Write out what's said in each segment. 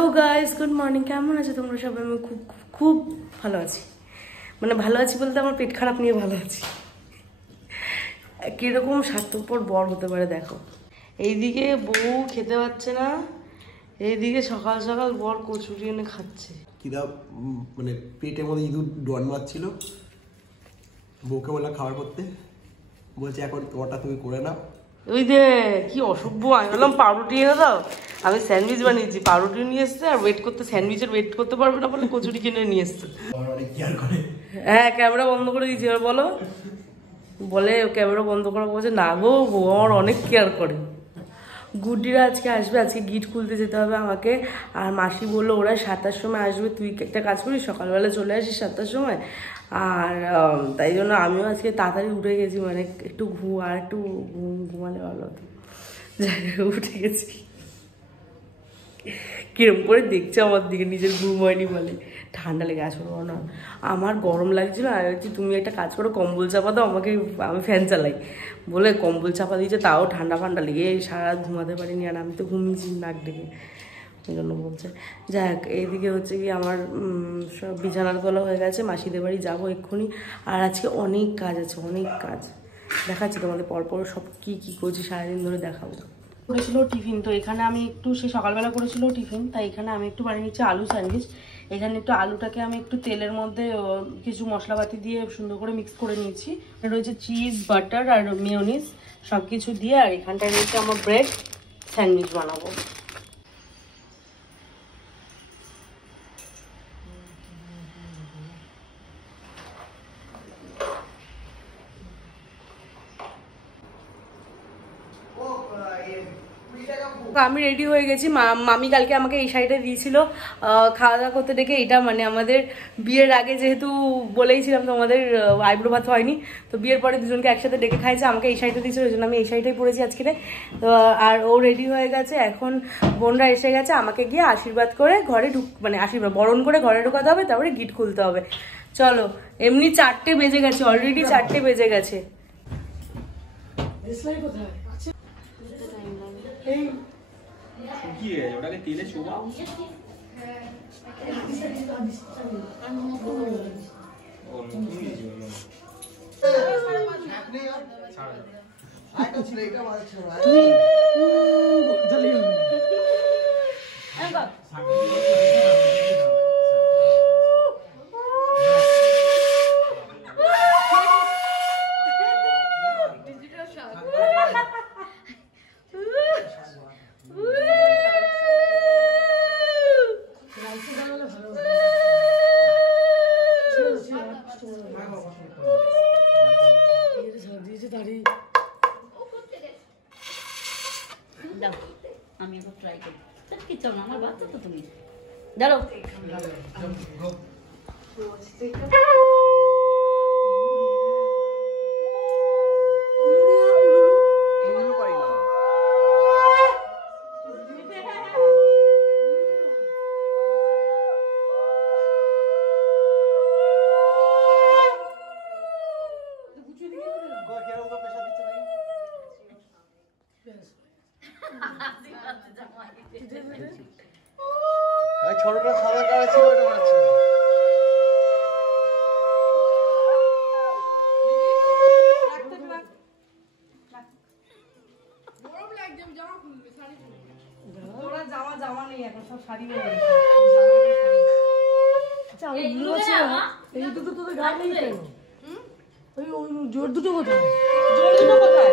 Hello guys, good morning. কেমন আছো তোমরা সবাই? আমি খুব খুব ভালো আছি। মানে ভালো আছি বলতে আমার পেট খারাপ নিয়ে ভালো আছি। কীরকম স্বার্থপর বর হতে পারে দেখো। এইদিকে বউ খেতে পাচ্ছে না, এইদিকে সকাল সকাল বর কচুরি এনে খাচ্ছে। কিরা মানে পেটের মধ্যে ইঁদুর ডন মারছিল, বউকে বললাম খাবার করতে, বলছে এখন ওটা তুমি করে নাও। ওই দে কি অসভ্য। আমি বললাম পাউরুটি এনে দাও, আমি স্যান্ডউইচ বানিয়েছি, পাউরুটি নিয়ে এসছে আর ওয়েট করতে, স্যান্ডউইচের ওয়েট করতে পারবে না বলে কচুরি কিনে নিয়ে এসছে। হ্যাঁ, ক্যামেরা বন্ধ করে দিয়েছি। এবার বলো, বলে ক্যামেরা বন্ধ করা বলছে না গো, আমার অনেক কেয়ার করে। গুড্ডিরা আজকে আসবে, আজকে গিট খুলতে যেতে হবে আমাকে। আর মাসি বললো ওরা 7টার সময় আসবে, তুই একটা কাজ করিস সকালবেলা চলে আসিস 7টার সময়। আর তাই জন্য আমিও আজকে তাড়াতাড়ি উঠে গেছি, মানে একটু ঘুমালে ভালো হতো। জায়গায় উঠে গেছি। কিরম করে দেখছে আমার দিকে, নিজের ঘুম হয়নি বলে। ঠান্ডা লেগে আসবে না, আমার গরম লাগছিল। আর বলছি তুমি একটা কাজ করো, কম্বল চাপা দাও আমাকে, আমি ফ্যান চালাই বলে কম্বল চাপা দিয়েছে, তাও ঠান্ডা ফান্ডা লেগে সারা রাত ঘুমাতে পারিনি। আর আমি তো ঘুমিয়েছি নাক ডেকে, ওই জন্য বলছে। যাক, এইদিকে হচ্ছে কি আমার সব বিছানার তোলা হয়ে গেছে, মাসিদের বাড়ি যাবো এক্ষুনি। আর আজকে অনেক কাজ আছে, অনেক কাজ দেখাচ্ছি তোমাদের পরপর সব কী কী করছি সারাদিন ধরে দেখাবো। করেছিল টিফিন, তো এখানে আমি একটু সে সকালবেলা করেছিল টিফিন, তাই এখানে আমি একটু বানিয়ে নিচ্ছি আলু স্যান্ডউইচ। এখানে একটু আলুটাকে আমি একটু তেলের মধ্যে কিছু মশলাপাতি দিয়ে সুন্দর করে মিক্স করে নিয়েছি। রয়েছে চিজ, বাটার আর মেয়োনিজ সব কিছু দিয়ে। আর এখানটায় রয়েছে আমার ব্রেড স্যান্ডউইচ বানাবো। আমি রেডি হয়ে গেছি। মামি কালকে আমাকে এই শাড়িটা দিয়েছিল খাওয়া দাওয়া করতে ডেকে। এটা মানে আমাদের বিয়ের আগে যেহেতু বলেইছিলাম তোমাদের আইব্রো ভাত হয়নি, তো বিয়ের পরে দুজনকে একসাথে ডেকে খাইছে, আমাকে এই শাড়িটা দিয়েছিল, ওই জন্য আমি এই শাড়িটাই পরেছি আজকে। তো আর ও রেডি হয়ে গেছে, এখন বোনরা এসে গেছে, আমাকে গিয়ে আশীর্বাদ করে ঘরে মানে আশীর্বাদ বরণ করে ঘরে ঢোকাতে হবে, তারপরে গিট খুলতে হবে। চলো, এমনি 4টে বেজে গেছে, অলরেডি 4টে বেজে গেছে। ওটাকে তেলে চুবাও। আমি এখন ট্রাই করি। কিচ্ছু না, আমার বাচ্চা তো তুমি ধরো। ছোটটা সাদা কালো ছিল, ওটা বানাচ্ছি। জামা নেই এখন, সব শাড়ি নেই। আচ্ছা, আমি ভুলে গেছি না, এই দুটো তোদের গায়ে নেই কেন? ওই জোর দুটো কোথায়? জোর দুটো কোথায়?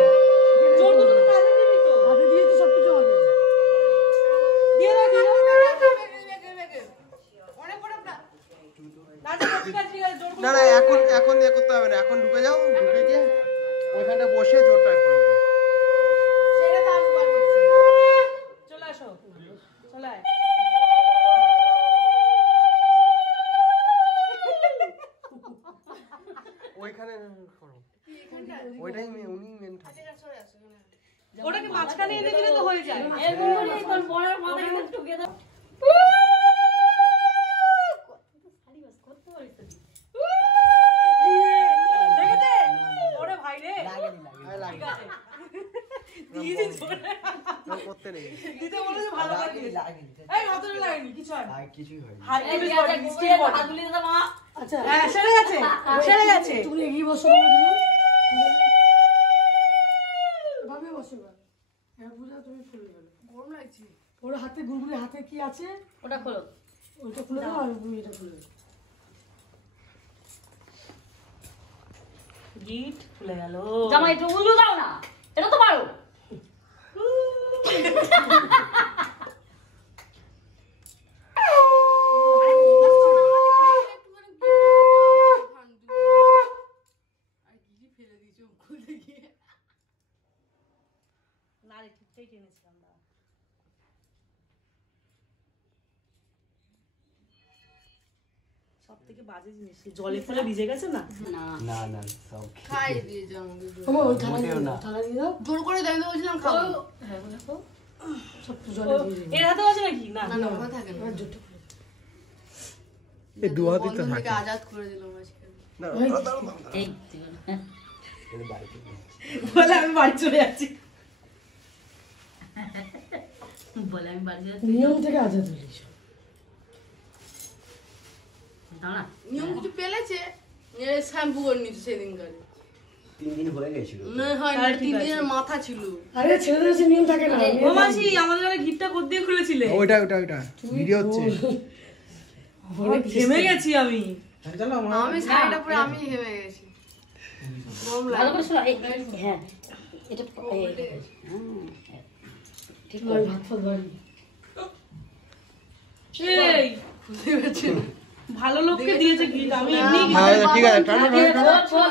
জোর দুটো তো কাঁধে দিবি তো। হাতে দিয়ে তো সবকিছু হবে। দিয়ে দাও, দিয়ে দাও। না না, এখন দিয়ে করতে হবে না, এখন ঢুকে যাও, ঢুকে গিয়ে ওইখানটা বসে জোরটা করে দাও। চলে আসো, চলে আয়। ওইখানে করো, ওইটাই উনি মেন থাকে। ওটাকে মাঝখানে এনে দিলে তো হয়ে যায়। এরকম করে এখন বড় মাথায় ঢুকে দাও। করতে নেই দিতে বলেছে ভালো লাগে এই হাতরে লাগেনি কিছু হয় আর কিছুই হয় হাত এই তুলে বিয়াটা গুছিয়ে হাত তুলে দে মা। আচ্ছা হ্যাঁ সেরে গেছে সেরে গেছে তুমি এগিয়ে বসো ভাবে বসো হ্যাঁ বুঝা তুমি খুলে গেল গরম লাগছে ওর হাতে গুড়গুড়ি হাতে কি আছে ওটা খোলো। ওইটা খুলে দাও আর তুমি এটা খুলে দাও গিট খুলে গেল জামাই একটু উল্টো দাও না, এটা তো পারো। না রে ঠিকঠাকই টেনেছিলাম না সব থেকে বাজে জিনিস জলে ফুলে ভিজে গেছে না না না না সব খাই দিয়েছে আমাকে ওমা ওই থালা মোটেও দিয়ে না। দাও থালা দিয়ে দাও জোর করে দেয় বলছিলাম খাবো হ্যাঁ দেখো সব জলে দিয়ে দিও এর হাতে আছে নাকি না না না ওখানে থাকে না এবার জোরটা খুলে এই দু হাতই তো বন্ধন থাকে থেকে আজাদ করে দিলাম আজকে না এই হ্যাঁ। এর বাড়িতে বলে আমি বাড়ি চলে যাচ্ছি বলে আমি বাড়ি যাচ্ছি। নিয়ম থেকে আজাদ হয়েছে দাঁড়া নিয়ম কিছু পেলেছে শ্যাম্পু করে নিচ্ছে সেদিন কারে 3 দিন হয়ে গেছিল না হয় না তাহলে ঠিক 3 আছে। দিনের মাথা ছিল আরে ছেলেদের কাছে নিয়ম থাকে না ও মাসি আমাদের ঘরে গিটটা কোদ দিয়ে খুলেছিলে ওইটা ভিডিও হচ্ছে ঘেমে গেছি আমি আমি শাড়িটা পরে আমি হেমে গেছি গরম ভালো লাগে করে শোনো হ্যাঁ এটা ঠিক ওই ভাত ফাত বাড়ি এই ভালো লোককে দিয়েছে গিট আমি এমনি হ্যাঁ ঠিক আছে টানো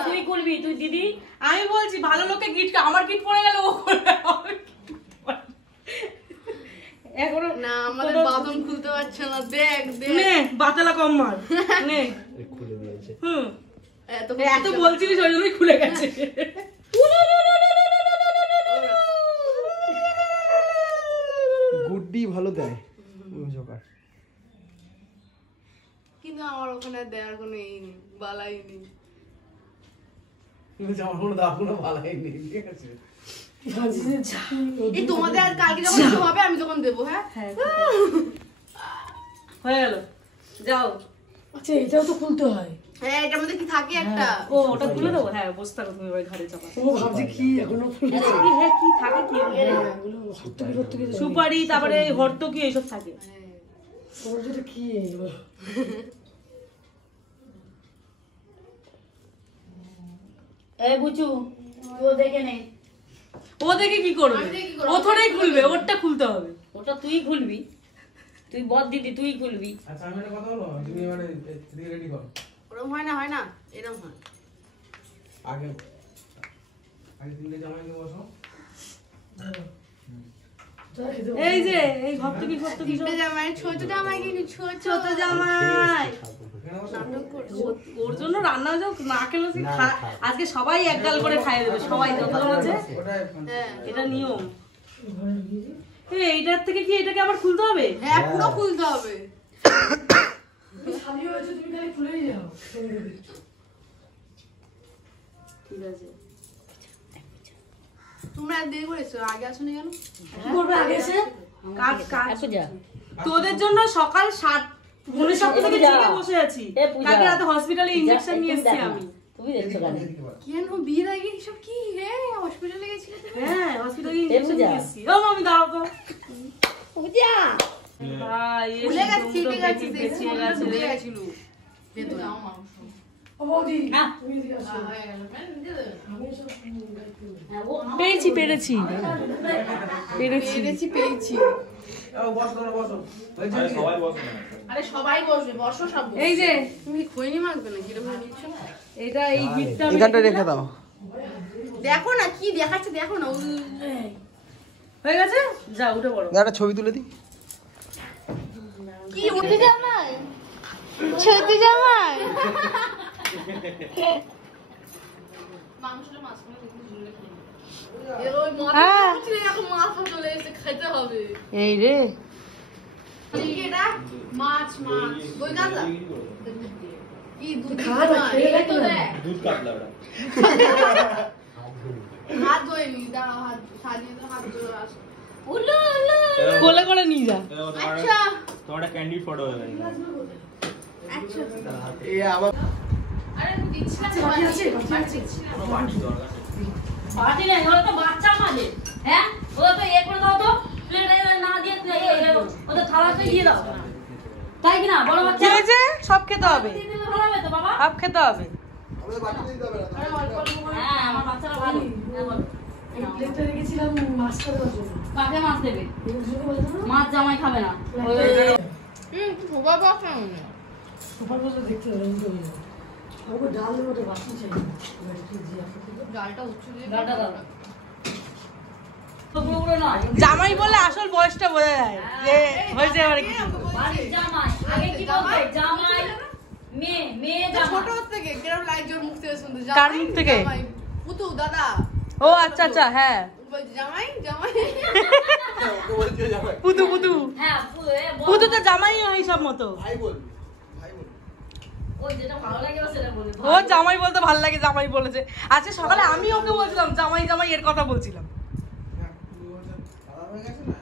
তুই করবি তুই দিদি আমি বলছি ভালো লোককে গিট আমার গিট পড়ে গেল ও করবে আমার gift পড়ে। এখনো না আমাদের বাঁধন খুলতে পারছে না দেখ দেখ নে বাতালা কম মার নে খুলে দিয়েছে হুম এত এত বলছিলিস ওই জন্যই খুলে গেছে গুড্ডি ভালো দেয় জোকার কিন্তু আমার ওখানে দেওয়ার কোনো এই নেই বালাই নেই আমার কোনো দাম কোনো ভালোই নেই ঠিক আছে এই তোমাদের আর কালকে যখন কিছু হবে আমি তখন দেবো হ্যাঁ হয়ে গেল যাও আচ্ছা এটাও তো খুলতে হয় হ্যাঁ এটার মধ্যে কি থাকে একটা ও ওটা খুলে দেবো হ্যাঁ বসে থাকো তুমি ওই ঘাড়ে চাপা ও ভাবছি কি এখনো খুলতে কি হ্যাঁ কি থাকে কি এগুলো সত্যি সত্যি কিছু সুপারি তারপরে হর্তকি এইসব থাকে ওর যেটা কি এগুলো এই বুচু তুই দেখে নে ও দেখে কি করবে ও থোড়াই খুলবে ওরটা খুলতে হবে ওটা তুই খুলবি, তুই বদ দিদি তুই খুলবি। আচ্ছা আমি একটা কথা বলবো, তুমি এবারে এদিকে রেডি করো। ওরম হয় না এরম হয় আগে আগে তিনটে জামাই নিয়ে বসো। এই যে এই হর্তকি ফর্তকি সব তিনটে জামাই ছোট জামাই কিন্তু ছোট জামাই এখানে বসো। নাটক করছে ওর জন্য রান্না যাও না খেলে সে আজকে সবাই এক গাল করে খাইয়ে দেবে সবাই যতজন আছে ওটাই হ্যাঁ এটা নিয়ম এইটার থেকে কি এটাকে আবার খুলতে হবে হ্যাঁ পুরো খুলতে হবে খালি হয়েছে তুমি খালি খুলেই যাও ঠিক আছে তোমরা আর দেরি করেছো আগে আসোনি কেন কি করবে আগে এসে কাজ কাজ এত যা তোদের জন্য সকাল 7:30 থেকে জেগে বসে আছি এ পূজা। কালকে রাতে হসপিটালে ইনজেকশন নিয়ে এসেছি আমি তুমি দেখছো কেন? কেন বিয়ের আগে এসব কি হ্যাঁ হসপিটালে গেছিলে তুমি হ্যাঁ হসপিটালে ইনজেকশন পূজা। নিয়ে এসেছি ও মামি দাও তো পূজা ভাই ভুলে গেছি ঠিক আছে পেছিয়ে গেছে ভুলে রে। গেছিল ভেতরে ও বৌদি হ্যাঁ। তুমি এদিকে আসো আমি সব হ্যাঁ, ও আমার- পেরেছি পেরেছি পেয়েছি ও বসো তোমরা বসো। বলছি কি? আরে সবাই বসবে বসো সব এই যে তুমি খৈনি মাখবে না কিরকম নিচ্ছ এটা এই গিফটটা এখানটা রেখে দাও দেখো না কি দেখাচ্ছে দেখো না হয়ে গেছে যা উঠে পড়ো একটা ছবি তুলে দিই কি উঠে জামাই ছোট জামাই মাংসটা মাছ করে দেখি ঝুলে খেয়ে ওই মাথা এখন মাথা চলে এসে খেতে হবে এই রে কি এটা মাছ ওই গাদা কি দুধ খাওয়া দাওয়া খেয়ে তো দেখো না। দেখ दूध काटला बड़ा হাত ধোয়নি, দাঁড়াও, হাত সাজিয়ে তো হাত ধোয়া আসো। উল্লু উল্লু কোলে করে নিয়ে যা। আচ্ছা তোমার একটা ক্যান্ডিড ফটো হয়ে গেছে। আচ্ছা এই আবার আরে আমি দিচ্ছি না, বাটি আছে, বাটি আছে। বাটি দরকার নেই। বাটি নেই, ওরা তো বাচ্চা আমাদের। হ্যাঁ, ওরা তো এ করে দাও তো, প্লেট না দিয়ে ওদের থালাতে দিয়ে দাও। তাই কি না, বড় কি বাচ্চা? হয়েছে? সব খেতে হবে, দিয়ে দিলে ভালো হবে তো বাবা। সব খেতে হবে। আমাদের বাটি দিতে হবে না। হ্যাঁ, আমার বাচ্চারা ভালো। হ্যাঁ, বলো। এই প্লেটটা রেখেছিলাম মাছ খাওয়ার জন্য। কাকে মাছ দেবে? এগুলো দুজনে বলে দেবো না? মাছ জামাই খাবে না। শোভা পাক না সুপার বসে দেখতে হবে, রঙিন হয়ে যাবে। আমাকে ডাল দেবো, ওটা বাটি চাই না। এবার একটু জিরা ফেটে দাও। ডালটা উচ্চ দিয়ে ডালটা দাও। তো পুরো পুরো নয়। জামাই বলে আসল বয়সটা বোঝা যায় যে হয়েছে এবারে কিছু। বাড়ির জামাই। আগে কি বলতে? জামাই, মেয়ে, মেয়ে জামাই। ছোট থেকে কেরম লাইট জোর মুখ থেকে শুনতে কার মুখ থেকে? জামাই, পুতু দাদা ও আচ্ছা আচ্ছা, হ্যাঁ বলছে জামাই জামাই ওকে বলছে জামাই। পুতু পুতু হ্যাঁ, পুতু তো জামাই হয় সব মতো। ভাই বলবি, ভাই বলবি। ওই যেটা ভালো লাগে ও সেটা বলে। ও জামাই বলতে ভালো লাগে, জামাই বলেছে। আজকে সকালে আমি ওকে বলছিলাম জামাই জামাই এর কথা বলছিলাম। হ্যাঁ, তুই বলছিস, দাদা হয়ে গেছে না?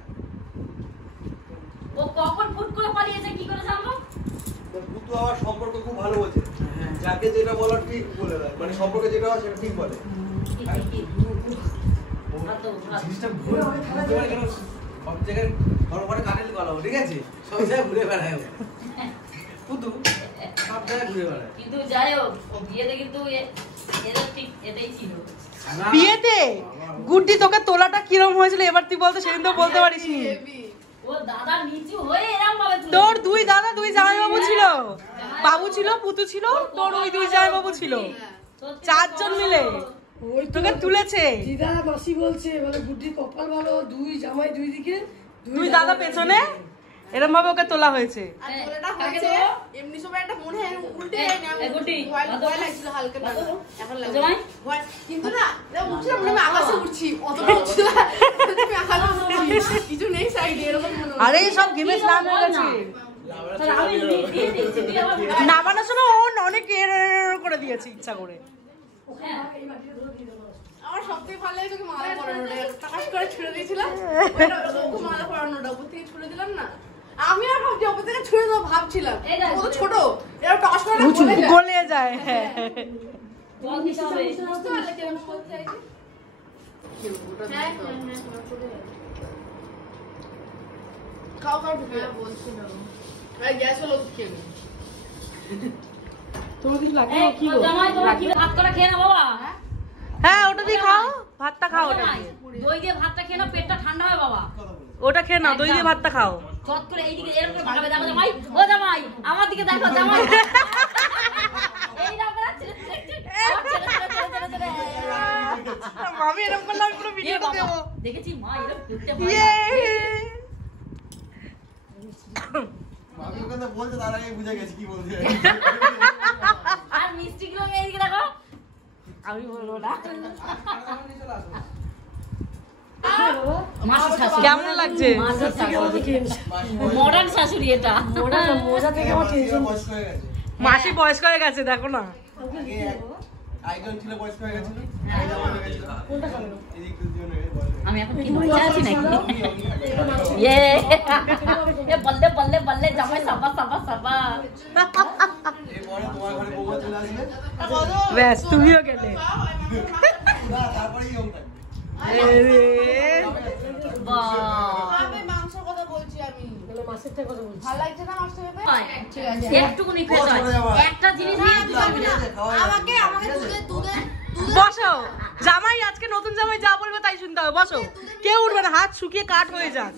ও কখন ফুট করে পালিয়েছে কি করে জানবো? পুতু আমার সম্পর্ক খুব ভালো বোঝে। যাকে যেটা বলার ঠিক বলে দেয়, মানে সম্পর্কে যেটা হয় সেটা ঠিক বলে। জিনিসটা ভুল বুঝতে পারে কেন? সব জায়গায় বড় বড় কানেল গলাবো, ঠিক আছে? সব জায়গায় ঘুরে বেড়ায় ও। পুতু সব জায়গায় ঘুরে বেড়ায়। কিন্তু যাই হোক, ও বিয়েতে কিন্তু এদের ঠিক এটাই ছিল। না, বিয়েতে গুড্ডি তোকে তোলাটা কিরম হয়েছিল এবার তুই বলতো, সেদিন তো বলতে পারিসনি। ও দাদা নিচু হয়ে এরকম ভাবে তুলে তোর দুই দাদা দুই জামাইবাবু ছিল, বাবু ছিল, পুতু ছিল, তোর ওই দুই জামাইবাবু ছিল, সত্যি চারজন মিলে ওই তো তোকে তুলেছে। দিদা মাসি বলছে, বলে বুদ্ধি কপাল ভালো, দুই জামাই দুই দিকে, দুই দাদা পেছনে এরম ভাবে ওকে তোলা হয়েছে। আর তোলাটা হয়েছে এমনি সময় একটা মনে হয় উল্টে যায় না, এই গুড্ডি, ভয় লাগছিল হালকা না, এখন লাগে জামাই? ভয়, কিন্তু না এটা উঠছিলাম মনে হয় আকাশে উঠছি, অতটা উঠছি না, তুমি আকাশে উঠছি, কিছু নেই সাইডে এরকম মনে হচ্ছে। আরে সব গেমে স্নান হয়ে গেছে। তাহলে আমি দিয়ে দিয়েছি, তুই আবার নামানোর সময় ও অনেক করে দিয়েছে ইচ্ছা করে। হ্যাঁ। আমার সবথেকে ভালো লাগে তোকে মালা পরানোটা, টাকাশ করে ছুড়ে দিয়েছিলাম, ওকে মালা পরানোটা উপর থেকে ছুড়ে দিলাম না, আমি আর ভাবছি উপর থেকে ছুড়ে দেবো ভাবছিলাম, এই দেখ, ও তো ছোট, এরা টাকাশ করে উঁচু গলে যায়। গলে যায়, হ্যাঁ। জল দিতে হবে। বুঝতে পারলে কেমন বলতে চাইছি? হ্যাঁ, খাও খাও ঢুকে বলছিলাম গ্যাস হলো খেয়ে নি। তোমার কিছু লাগবে এই, না? কি গো? জামাই তোমার কি ভাত করে খেয়ে না বাবা? হ্যাঁ ওটা দিয়ে খাও, ভাতটা খাও ওটা জামাই, দিয়ে। দই দিয়ে ভাতটা খেয়ে নাও, পেটটা ঠান্ডা হয় বাবা। ওটা খেয়ে নাও, দই দিয়ে ভাতটা খাও। চট করে এইদিকে এরকম করে ভাগাবে, দেখো জামাই, ও জামাই, আমার দিকে দেখো জামাই। এইরকম করে ছেড়ে ছেড়ে ছেড়ে, আবার ছেড়ে ছেড়ে ছেড়ে ছেড়ে ছেড়ে। আমি এরকম করলে আমি পুরো এ ভিডিওটা বাবা, দেবো। দেখেছি মা এরকম করতে পারে ইয়ে। না। আমি ওকে তো বলতে তার আগে বুঝে গেছি কি বলতে চাই। আর মিষ্টি গুলো এইদিকে দেখো। আমি বলবো না। মাসি শাশুড়ি। কেমন লাগছে? মাসি শাশুড়ি। টেনশন। মডার্ন শাশুড়ি এটা। মোটা না, মোজা থেকে আমার টেনশন। বয়স্ক হয়ে গেছে। মাসি বয়স্ক হয়ে গেছে, দেখো না। আগে আইকন ছিল বয়স্ক হয়ে গেছিল। আগে যেমন হয়ে গেছিল। কোনটা খাবে না? এদিক দুজন হয়ে বয়স্ক হয়ে আমি এখন কি মজা আছি নাকি? ইয়ে এ বললে বললে বললে জামাই সাবা সাবা সাবা। এরপরে তোমার ঘরে বউমা চলে আসবে। ব্যাস তুমিও গেলে। না, তারপরেই হোম থাকবে। বাহ। আমি মাংসের কথা বলছি আমি, তাহলে মাছেরটা কথা বলছি। ভালো লাগছে না মাংস খেতে? ঠিক আছে। একটুকুনি খেতে হয়। একটা জিনিস নিয়ে তুই যাবি না। আমাকে দুধে দুধে বসো, জামাই আজকে নতুন জামাই যা বলবে তাই শুনতে হবে। বসো, কেউ উঠবে না, হাত শুকিয়ে কাঠ হয়ে যাক,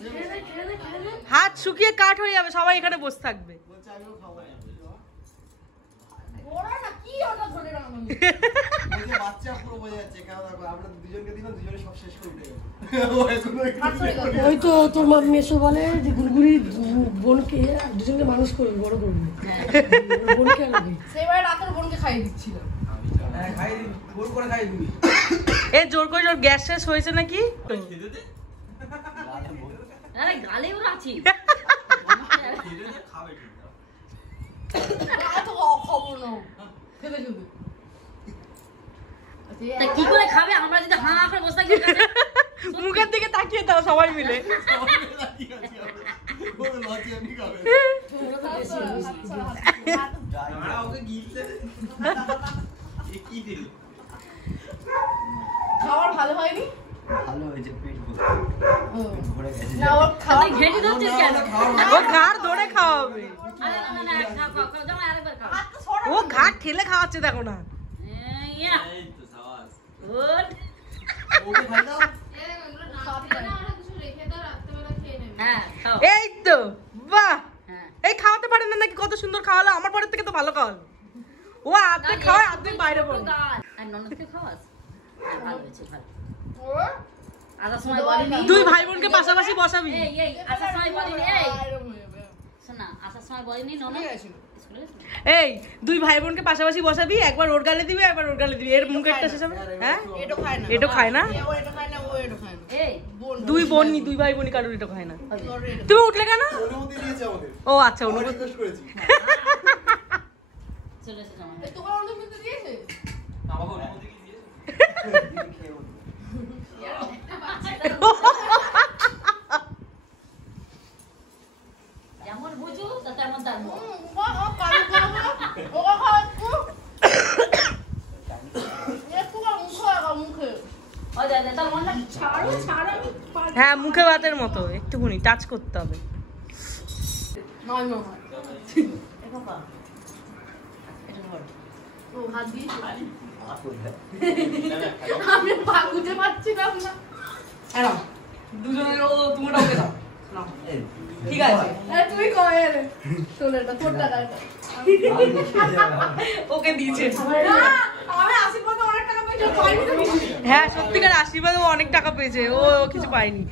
হাত শুকিয়ে কাঠ হয়ে যাবে, সবাই এখানে বসে থাকবে। বলছে আমিও খাবো না। ওরা না কি ওটা ধরে রাখলাম বলছে বাচ্চা পুরো বোঝা যাচ্ছে কেন দেখো আমরা দুজনকে দিলাম, দুজনে সব শেষ করে উঠে গেল। ও এখনো একটু ওই তো তোর মেসো বলে যে গুলগুলি বোনকে দুজনকে মানুষ করবে, বড় করবে। বোনকে আনবে। সেইবার রাতের বোনকে খাইয়ে দিচ্ছিল। হ্যাঁ, খাই দিবি, গোল করে খাই দিবি। এ জোর করে জোর গ্যাস শেষ হয়েছে নাকি? আরে গালে ওরা আছি। এত খবর নাও খেতে খেতে তা কি করে খাবে? আমরা যদি হাঁ করে বসে থাকি ওর কাছে? মুখের দিকে তাকিয়ে দাও সবাই মিলে। ওকে গিফট কি দিল? খাবার ভালো হয়নি? ভালো হয়েছে, পেট ভরে গেছে। না ওর খাবার তুই ঘেঁটে ধরছিস কেন? ও ঘাড় ধরে খাওয়াবে, আরে না, না, না, খাও, খাও, খাও, জামাই আরেকবার খাও। ও ঘাড় ঠেলে খাওয়াচ্ছে দেখো না। ইয়া, এই তো সাবাস। গুড। ওকে খাই দাও। হ্যাঁ, খাও। এই তো বাহ, হ্যাঁ। এই খাওয়াতে পারে না নাকি? কত সুন্দর খাওয়ালো, আমার পরের থেকে তো ভালো খাওয়ালো। ও আর্ধেক খাওয়ায় আর্ধেক বাইরে পড়ে। আর ননদকে খাওয়াস? হ্যাঁ, ভালো হয়েছে, ভালো। আসার সময় বলিনি? দুই ভাই বোনকে পাশাপাশি বসাবি। এই, আসার সময় বলিনি? এই, শোন না, আসার সময় বলিনি ননদ? স্কুলে গেছিল? এই দুই ভাই বোনকে পাশাপাশি বসাবি, একবার ওর গালে দিবি একবার ওর গালে দিবি, এর মুখেরটা শেষ হবে। হ্যাঁ এটা খায় না। এটা খায় না, ও এটা খায় না, ও এটা খায় না। এই, দুই বোন নি, দুই ভাই বোনই কারোর এটা খায় না। তোর এটা। তুমি উঠলে কেন? অনুমতি দিয়েছে আমাদের, ও আচ্ছা, আমরা অনুমতি। রিকোয়েস্ট করেছি। চলে এসে জামাই। এই তোমার অনুমতি দিয়েছে? আমাকে অনুমতি কি দিয়েছে? যেমন বুঝু তা তেমন তার মুখ। ও কারো খাওয়া ও খাওয়া একটু মুখে ও যা যা, তার মন লাগে। ছাড়ো, ছাড়ো। হ্যাঁ মুখে ভাতের মতো একটুখানি টাচ করতে হবে। নয় নয় এটা পা। এটা ধর। ও হাত দিয়ে আমি পা খুঁজে পাচ্ছিলাম না। এরাম দুজনের ও তুমি ওকে দাও, নাও ঠিক আছে। তুই কয়ে রে চলেটা তোর টাকাটা ওকে দিয়েছে। আমি আশীর্বাদে অনেক টাকা পেয়েছি পাইনি তো কিছু। হ্যাঁ সত্যিকার আশীর্বাদ, ও অনেক টাকা পেয়েছে, ও কিছু পায়নি।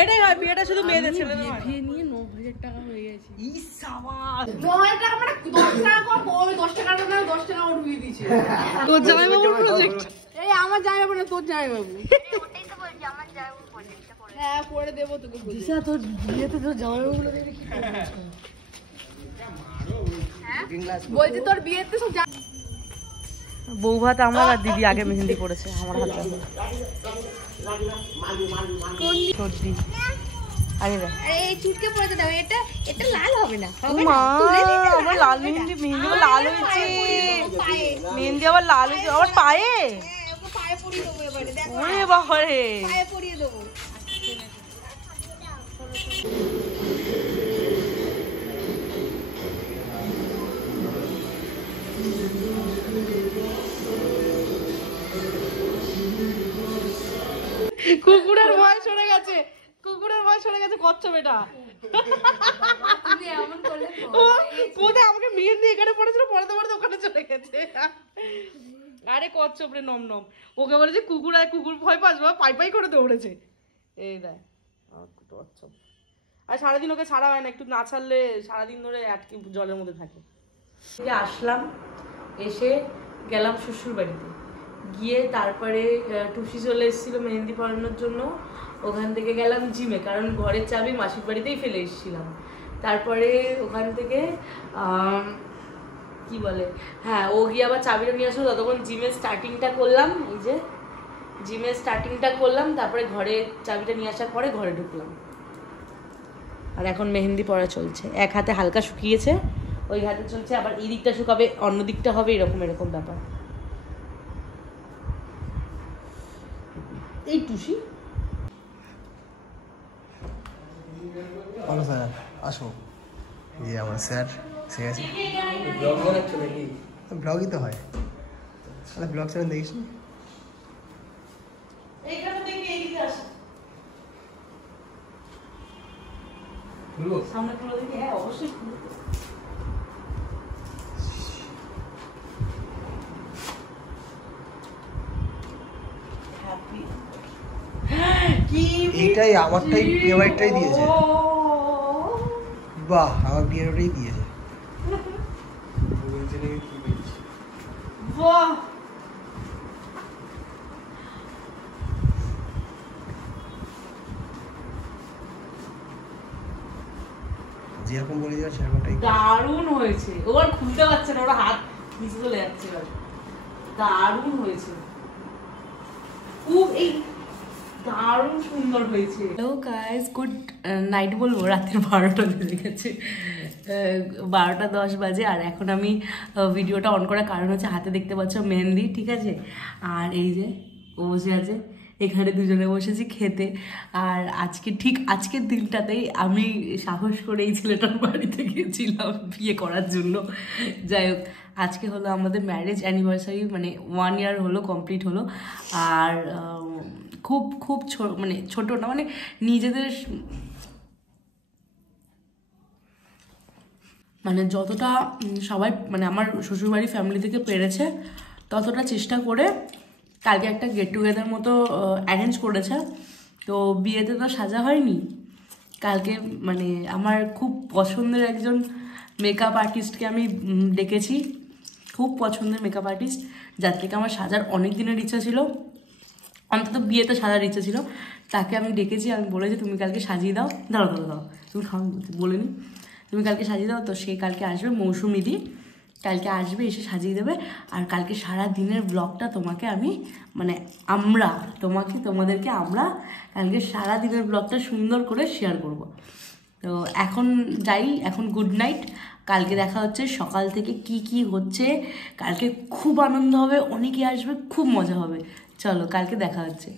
এটাই হয়, বিয়েটা শুধু মেয়েদের, ছেলেদের হয় না। বিয়ে নিয়ে 9,000 টাকা হয়ে গেছে। ইস সাবাস, 9,000 টাকা মানে 10 টাকা কম, ওই 10 টাকাটা না 10 টাকা ওর দিয়ে দিয়েছে। তোর জামাইবাবুর প্রজেক্ট। এই আমার জামাইবাবু না তোর জামাইবাবু। হ্যাঁ করে দেবো তোকে বুঝে। দিশা তোর বিয়েতে তোর জামাইবাবুগুলো দেখবি কি বলছি তোর বিয়েতে সব বউ ভাত আমার আর দিদি আগে মেহেন্দি পড়েছে আমার হাতে। সর্দি আরে রে এই চুটকে পড়াতে দাও, এটা এটা লাল হবে না, ও মা, আমার লাল মেহেন্দি, মেহেন্দি আবার লাল হয়েছে, মেহেন্দি আবার লাল হয়েছে আবার পায়ে। ওকে পায়ে পরিয়ে দেবো এবারে, দেখো ওরে বাবা রে, পায়ে পরিয়ে দেবো। কুকুরের ভয় সরে গেছে, কুকুরের ভয় সরে গেছে, কচ্ছপ এটা। তুমি এমন করলে ও কোথায় আমাকে মেহেন্দি এখানে পড়েছিল, পড়াতে পড়াতে ওখানে চলে গেছে। আরে কচ্ছপ রে নম নম, ওকে বলেছে কুকুর, আর কুকুর ভয় পাস বাবা, পাই পাই করে দৌড়েছে। এই দেখ কচ্ছপ, আর সারাদিন ওকে ছাড়া হয় না, একটু না ছাড়লে সারাদিন ধরে আটকে জলের মধ্যে থাকে। আসলাম, এসে গেলাম শ্বশুর বাড়িতে, গিয়ে তারপরে টুসি চলে এসেছিলো মেহেন্দি পরানোর জন্য, ওখান থেকে গেলাম জিমে, কারণ ঘরের চাবি মাসির বাড়িতেই ফেলে এসেছিলাম। তারপরে ওখান থেকে কি বলে, হ্যাঁ ও গিয়ে আবার চাবিটা নিয়ে আসলো, ততক্ষণ জিমের স্টার্টিংটা করলাম, এই যে জিমের স্টার্টিংটা করলাম, তারপরে ঘরে চাবিটা নিয়ে আসার পরে ঘরে ঢুকলাম। আর এখন মেহেন্দি পরা চলছে, এক হাতে হালকা শুকিয়েছে, ওই হাতে চলছে, আবার এই দিকটা শুকাবে অন্য দিকটা হবে, এরকম এরকম ব্যাপার। এই টুসি বলো স্যার, আসো। এই যে আমার স্যার, ঠিক আছে। ব্লগ বানাচ্ছ নাকি? ব্লগই তো হয়, তাহলে ব্লগ চ্যানেল দেখিস নি? এইখানে দেখি, এই দিকে আসো, খুলবো? সামনে খুলে দেখি, হ্যাঁ অবশ্যই খুলবো। এইটাই আমারটাই, ফেভারিটটাই দিয়েছে। বাহ, আমার বিয়ের ওটাই দিয়েছে। বাহ, যেরকম বলে দিও সেরকমটাই। দারুণ হয়েছে, ও আর খুলতে পারছে না, ওরা হাত নিচে চলে যাচ্ছে, দারুণ হয়েছে। খুব এই দারুণ সুন্দর হয়েছে। হ্যালো গাইস, গুড নাইট বলবো, রাত্রি 12টা বেজে গেছে, 12:10 বাজে। আর এখন আমি ভিডিওটা অন করার কারণ হচ্ছে হাতে দেখতে পাচ্ছ মেহেন্দি, ঠিক আছে। আর এই যে ও বসে আছে, এখানে দুজনে বসেছি খেতে। আর আজকের দিনটাতেই আমি সাহস করে এই ছেলেটার বাড়িতে গিয়েছিলাম বিয়ে করার জন্য। যাই হোক, আজকে হলো আমাদের ম্যারেজ অ্যানিভার্সারি, মানে 1 ইয়ার হলো, কমপ্লিট হলো। আর খুব খুব মানে ছোটো না, মানে নিজেদের মানে যতটা সবাই মানে আমার শ্বশুরবাড়ি ফ্যামিলি থেকে পেরেছে ততটা চেষ্টা করে কালকে একটা গেট টুগেদার মতো অ্যারেঞ্জ করেছে। তো বিয়েতে তো সাজা হয়নি কালকে, মানে আমার খুব পছন্দের একজন মেকআপ আর্টিস্টকে আমি ডেকেছি, খুব পছন্দের মেকআপ আর্টিস্ট, যার থেকে আমার সাজার অনেক দিনের ইচ্ছা ছিল, অন্তত বিয়েতে সাজার ইচ্ছা ছিল। তাকে আমি ডেকেছি, আমি বলেছি তুমি কালকে সাজিয়ে দাও, দাও তুমি বলিনি, তুমি কালকে সাজিয়ে দাও। তো সে কালকে আসবে, মৌসুমিদি কালকে আসবে, এসে সাজিয়ে দেবে। আর কালকে সারা দিনের ব্লগটা তোমাকে আমি মানে তোমাদেরকে আমরা কালকে সারা দিনের ব্লগটা সুন্দর করে শেয়ার করব। তো এখন যাই, এখন গুড নাইট, কালকে দেখা হচ্ছে সকাল থেকে কি হচ্ছে। কালকে খুব আনন্দ হবে, অনেকে আসবে, খুব মজা হবে। চলো কালকে দেখা হচ্ছে।